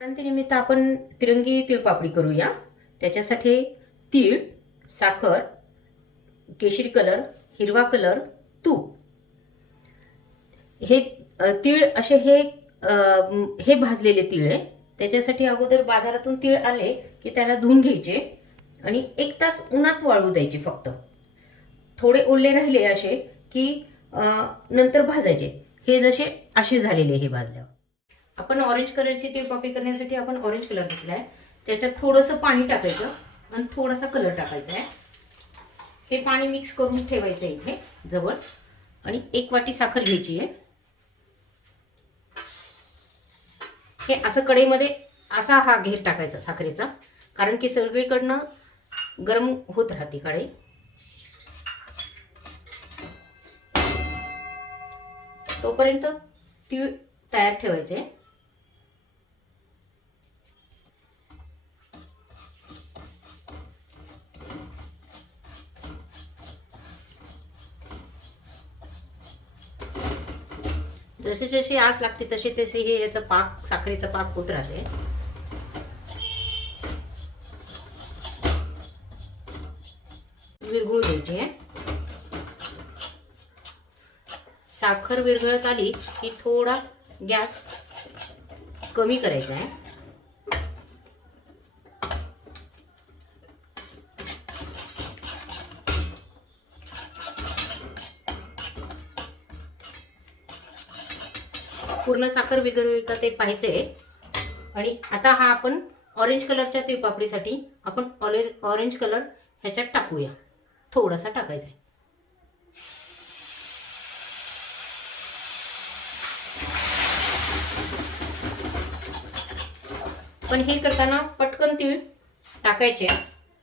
क्रांतीनिमित्त आपण तिरंगी तिळपापडी करूया. त्याच्यासाठी तीळ, साखर, केशरी कलर, हिरवा कलर, तूप. हे तीळ असे हे भाजलेले तीळ आहे. त्याच्यासाठी अगोदर बाजारातून तीळ आले की त्याला धुवून घ्यायचे आणि 1 तास उन्हात वाळू द्यायचे. फक्त थोडे ओले राहिले असे की नंतर भाजायचे. हे जसे असे झालेले हे भाजल्यावर आपण ऑरेंज कलरची तिळपापडी करण्यासाठी आपण ऑरेंज कलर घेतलाय. त्याच्यात थोडंसं पाणी टाकायचं आणि थोडासा कलर टाकायचा आहे. हे पाणी मिक्स करून ठेवायचं इथे जवळ आणि 1 वाटी साखर घ्यायची आहे. हे असं कढईमध्ये असा हा घेर टाकायचा साखरेचा, कारण की सगळीकडनं गरम होत राहते कढई. तोपर्यंत तीळ तयार ठेवायचे. जसे जशी आस लागते तसे तसे हे याचा पाक, साखरेचा पाक होत राहते. विरघळू द्यायचे. साखर विरघळत आली की थोडा गॅस कमी करायचा आहे. पूर्ण साखर विरघळली का ते पाहायचे. आणि आता हा आपण ऑरेंज कलरच्या तिळपापडीसाठी आपण ऑरेंज कलर ह्याच्यात टाकूया. थोडासा टाकायचा आहे. पण हे करताना पटकन तीळ टाकायचे.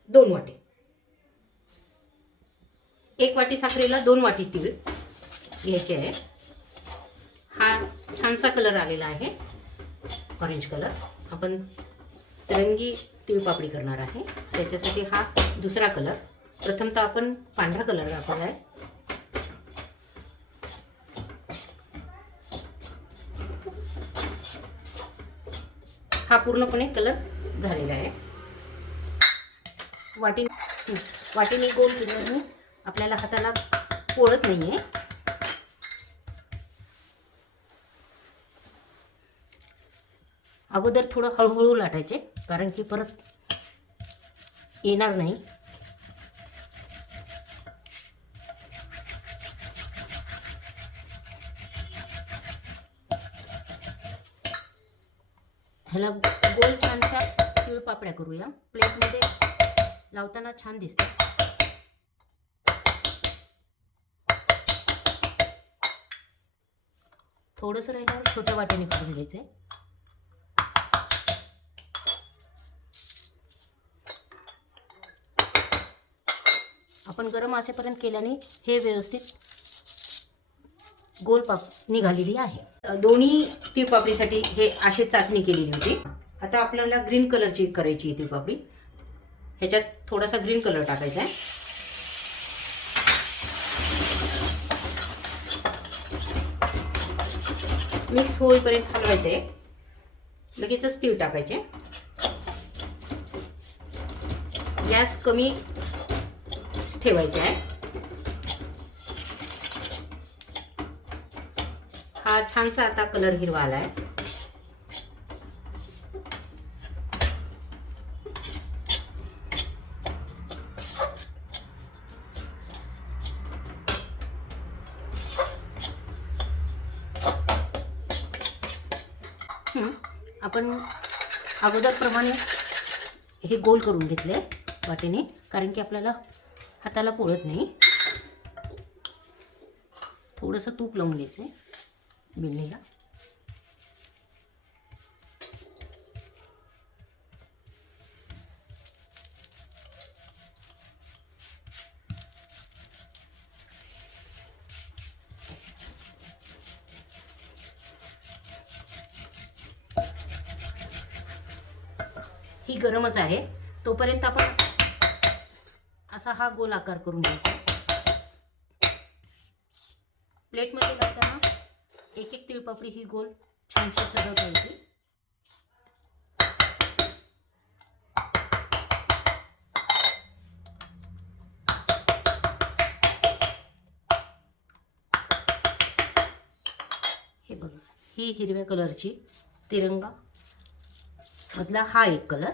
2 वाटी, 1 वाटी साखरेला 2 वाटी तीळ घ्यायचे आहे. हा छानसा कलर आलेला आहे, ऑरेंज कलर. आपण तिरंगी तिळपापडी करणार आहे त्याच्यासाठी हा दुसरा कलर. प्रथमतः आपण पांढरा कलर वापरला आहे. हा पूर्णपणे कलर झालेला आहे. वाटीने गोल फिरवून आपल्याला हाताला पोळत नाहीये. अगोदर थोडं हळूहळू लाटायचे, कारण की परत येणार नाही. ह्याला गोल छानशा तिळपापड्या करूया. प्लेटमध्ये लावताना छान दिसते. थोडंसं राहिल्यावर छोट्या वाटीने करून घ्यायचंय. आपण गरम असेपर्यंत केल्याने हे व्यवस्थित गोल पाप निघालेली आहे. दोन्ही तिळपापडीसाठी हे अशी चाचणी केलेली होती. आता आपल्याला ग्रीन कलरची करायची आहे तिळपापडी. ह्याच्यात थोडासा ग्रीन कलर टाकायचा आहे. मिक्स होईपर्यंत हलवायचं आहे. लगेचच तीळ टाकायचे. गॅस कमी ठेवायचे आहे. हा छानसा आता कलर हिरवा आलाय. आपण अगोदरप्रमाणे हे गोल करून घेतले वाटेने, कारण की आपल्याला हाताला पोळत नाही. थोडंसं तूप लावून घ्यायचं बिल्लीला. ही गरमच आहे तोपर्यंत आपण असा हा गोल आकार करून घ्यायचा. प्लेटमध्ये घालताना एक एक तिळपापडी ही गोल छानशी सजवता येते. हे बघा, ही हिरव्या कलरची तिरंगा मधला हा एक कलर